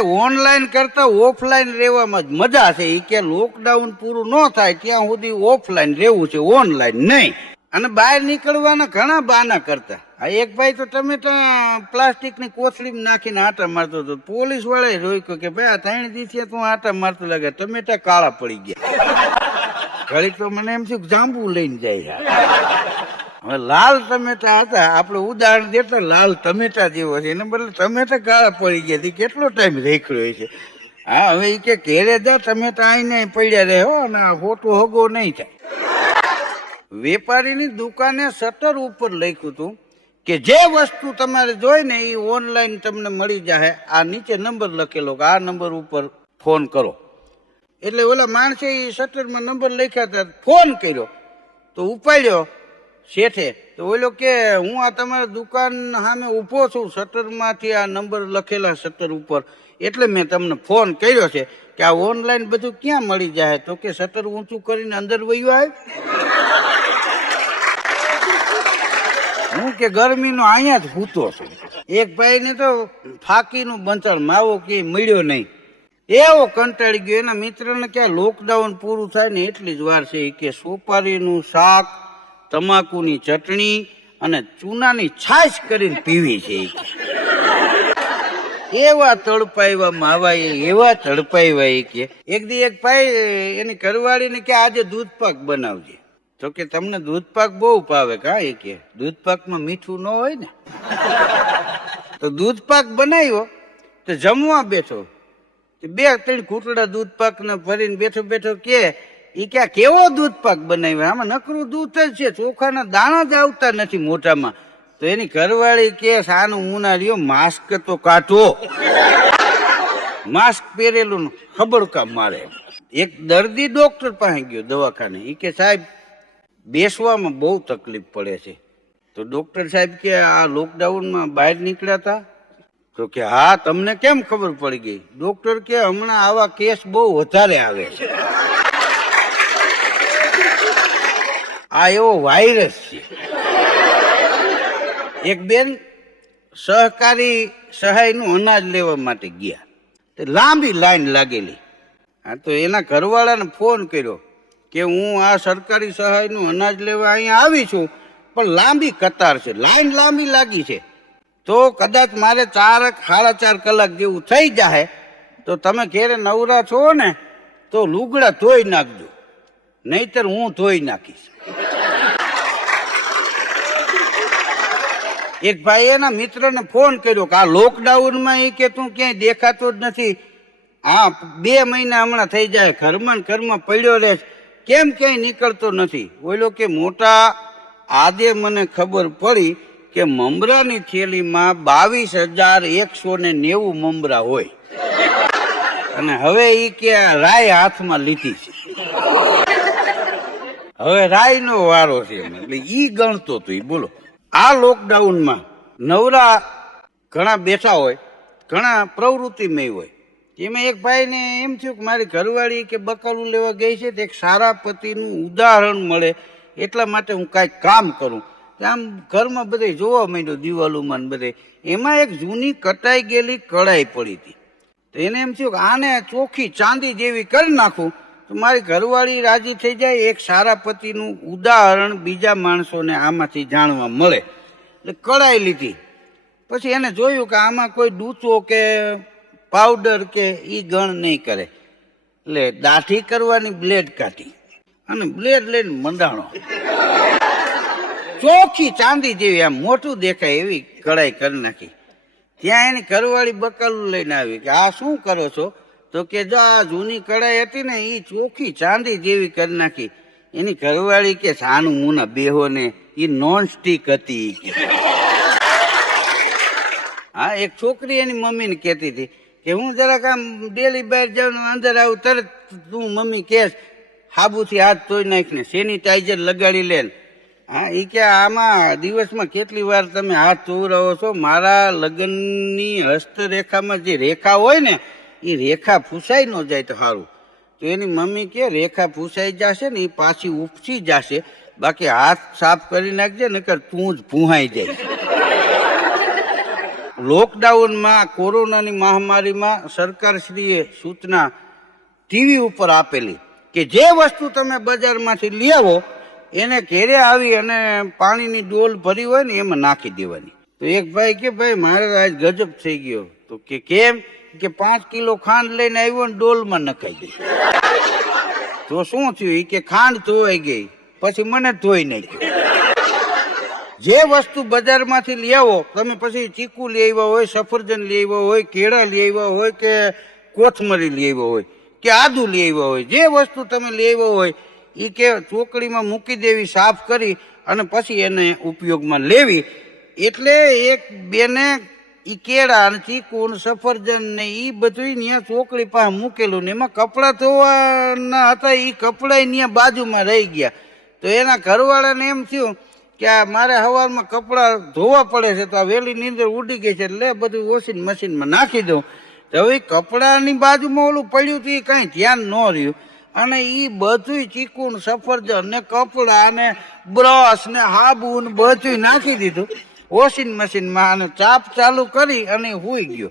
Online કરતા offline રહેવામાં જ મજા છે. એ કે લોકડાઉન પૂરું ન થાય ત્યાં સુધી ઓફલાઈન રહેવું છે, ઓનલાઈન નહીં. અને બહાર નીકળવાના ઘણા બહાના કરતા. આ એક ભાઈ તો ટમેટા પ્લાસ્ટિકની કોથળીમાં નાખીને આટા મારતો હતો. પોલીસ વાળાએ રોક્યો કે ભાઈ આ 3 દિવસે તું આટા મારતો લાગે, ટમેટા કાળા પડી ગયા. ઘડી તો મને એમ થયું જાંબુ લઈને જાય. હવે લાલ ટમેટા હતા, આપણે ઉદાહરણ દેતા લાલ ટમેટા જેવો છે, એને બદલે ટમેટા કાળા પડી ગયા. કેટલો ટાઈમ રેખડ્યો છે. હા, હવે એ કે ઘેરે જા, ટમેટા આઈને પડ્યા રહે હો, અને ખોટો હગો નહીં થાય. વેપારીની દુકાને શટર ઉપર લખ્યું હતું કે જે વસ્તુ તમારે જોઈ ને એ ઓનલાઈન તમને મળી જાય. આ નીચે નંબર લખેલો કે આ નંબર ઉપર ફોન કરો. એટલે ઓલા માણસે એ શટરમાં નંબર લખ્યા હતા, ફોન કર્યો તો ઉપાડ્યો શેઠે. તો ઓલો કે હું આ તમારી દુકાન સામે ઊભો છું, શટરમાંથી આ નંબર લખેલા શટર ઉપર, એટલે મેં તમને ફોન કર્યો છે કે આ ઓનલાઈન બધું ક્યાં મળી જાય. તો કે શટર ઊંચું કરીને અંદર વયો આવે. હું કે ગરમીનો અહીંયા જ ભૂતો છું. એક ભાઈને તો ફાકીનું બંચાણ માવો કે મળ્યો નહીં, એવો કંટાળી ગયો. એના મિત્રને ક્યાં લોકડાઉન પૂરું થાય ને એટલી જ વાર છે. એ કે સોપારીનું શાક, તમાકુની ચટણી અને ચૂનાની છાશ કરીને પીવી છે. એવા તડપાવ્યા માવા, એવા તડપાવ્યા. કે એક દી એક ભાઈ એની ઘરવાળીને કે આજે દૂધ પાક બનાવજે. તો કે તમને દૂધ પાક બહુ ભાવે કા? એ કે દૂધ પાકમાં મીઠું ન હોય ને. તો દૂધ પાક બનાવ્યો તો જમવા બેઠો, 2-3 ઘૂંટડા દૂધ પાક ને ભરીને બેઠો બેઠો કે એ ક્યાં કેવો દૂધ પાક બનાવ્યો, આમાં નકરું દૂધ જ છે, ચોખાના દાણા જ આવતા નથી મોઢામાં. તો એની ઘરવાળી કે સાનું મુનારીઓ માસ્ક તો કાઢો. માસ્ક પહેરેલું ખબડકા મારે. એક દર્દી ડોક્ટર પાસે ગયો દવાખાને. એ કે સાહેબ બેસવામાં બહુ તકલીફ પડે છે. તો ડોક્ટર સાહેબ કે આ લોકડાઉનમાં બહાર નીકળ્યા હતા? તો કે હા, તમને કેમ ખબર પડી ગઈ? ડોક્ટર કે હમણાં આવા કેસ બહુ વધારે આવે છે. આ એવો વાયરસ છે. એક બેન સહકારી સહાયનું અનાજ લેવા માટે ગયા, લાંબી લાઈન લાગેલી. હા, તો એના ઘરવાળાને ફોન કર્યો કે હું આ સરકારી સહાયનું અનાજ લેવા અહીંયા આવી છું, પણ લાંબી કતાર છે, લાઈન લાંબી લાગી છે. તો કદાચ મારે 4-4.5 કલાક જેવું થઈ જાય. તો તમે ઘેરે નવરા છો ને તો લુગડા ધોઈ નાખજો, નહીતર હું ધોઈ નાખીશ. એક ભાઈ એના મિત્રને ફોન કર્યો કે આ લોકડાઉનમાં એ કે તું ક્યાંય દેખાતો જ નથી. હા, 2 મહિના હમણાં થઈ જાય, ઘરમાં પડ્યો રહે, કેમ ક્યાંય નીકળતો નથી. બોલો કે મોટા, આજે મને ખબર પડી કે મમરાની થેલીમાં 22,190 મમરા હોય, અને હવે એ કે રાય હાથમાં લીધી છે. હવે રાયનો વારો છે. એટલે ઈ ગણતો હતો. ઈ બોલો આ લોકડાઉનમાં નવરા ઘણા બેઠા હોય, ઘણા પ્રવૃત્તિમય હોય. એમાં એક ભાઈને એમ થયું કે મારી ઘરવાળી કે બકાલું લેવા ગઈ છે તો એક સારા પતિનું ઉદાહરણ મળે એટલા માટે હું કાંઈક કામ કરું. આમ ઘરમાં બધે જોવા માંડ્યો, દિવાલોમાં બધે. એમાં એક જૂની કટાઈ ગયેલી કઢાઈ પડી હતી. તો એને એમ થયું કે આને ચોખ્ખી ચાંદી જેવી કરી નાખું તો મારી ઘરવાળી રાજી થઈ જાય. એક સારા પતિનું ઉદાહરણ બીજા માણસોને આમાંથી જાણવા મળે. એટલે કઢાઈ લીધી. પછી એને જોયું કે આમાં કોઈ ડૂચો કે પાવડર કે એ ગણ નહીં કરે. એટલે દાઢી કરવાની બ્લેડ કાઢી અને બ્લેડ લઈને મંડાણો. ચોખ્ખી ચાંદી જેવી, આમ મોટું દેખાય એવી કઢાઈ કરી નાખી. ત્યાં એની ઘરવાળી બકાલું લઈને આવી કે આ શું કરો છો? તો કે જો આ જૂની કઢાઈ હતી ને એ ચોખ્ખી ચાંદી જેવી કરી નાખી. એની ઘરવાળી કે સાનું મુના બેહો ને, એ નોન સ્ટીક હતી. હા, એક છોકરી એની મમ્મીને કહેતી હતી કે હું જરાક આમ ડેલી બહાર જાઉં અંદર આવું તરત તું મમ્મી કહેશ સાબુથી હાથ ધોઈ નાખીને સેનિટાઈઝર લગાડી લે. હા, એ કે આમાં દિવસમાં કેટલી વાર તમે હાથ ધોવરાવો છો? મારા લગ્નની હસ્તરેખામાં જે રેખા હોય ને એ રેખા ફૂસાઈ ન જાય તો સારું. તો એની મમ્મી કે રેખા ફૂસાઈ જશે ને એ પાછી ઉપસી જશે, બાકી હાથ સાફ કરી નાખજે નકર તું જ ભૂહાઈ જાય. લોકડાઉનમાં કોરોનાની મહામારીમાં સરકારશ્રીએ સૂચના ટીવી ઉપર આપેલી કે જે વસ્તુ તમે બજારમાંથી લઈ આવો એને ઘેરે આવી અને પાણીની ડોલ ભરી હોય ને એમાં નાખી દેવાની. તો એક ભાઈ કે ભાઈ મારે આજ ગજબ થઈ ગયો. તો કે કેમ? કે 5 કિલો ખાંડ લઈને આવ્યો ને ડોલમાં નખાઈ ગઈ. તો શું થયું? કે ખાંડ ધોવાઈ ગઈ. પછી મને ધોઈ નાખ્યું. જે વસ્તુ બજારમાંથી લઈ આવો તમે, પછી ચીકુ લઈ આવ્યા હોય, સફરજન લઈ આવ્યા હોય, કેળા લઈ આવ્યા હોય, કે કોથમરી લઈ આવ્યા હોય, કે આદુ લઈ આવ્યા હોય, જે વસ્તુ તમે લઈ આવ્યા હોય એ કે ચોકડીમાં મૂકી દેવી, સાફ કરી અને પછી એને ઉપયોગમાં લેવી. એટલે એક બેને એ કેળા અને ચીકુ ને સફરજન ને એ બધું ત્યાં ચોકડી પાસે મૂકેલું ને એમાં કપડાં ધોવાના હતા, એ કપડાં ત્યાં બાજુમાં રહી ગયા. તો એના ઘરવાળાને એમ થયું કે આ મારે સવારમાં કપડાં ધોવા પડે છે, તો આ વહેલી નીંદર ઉડી ગઈ છે, એટલે બધું વોશિંગ મશીનમાં નાખી દઉં. તો હવે કપડાની બાજુમાં ઓલું પડ્યું હતું એ કાંઈ ધ્યાન ન રહ્યું અને એ બધું ચીકુ ને સફરજન ને કપડાં ને બ્રશ ને હાબુ ને બધું નાખી દીધું વોશિંગ મશીનમાં અને ચાપ ચાલુ કરી અને હુઈ ગયો.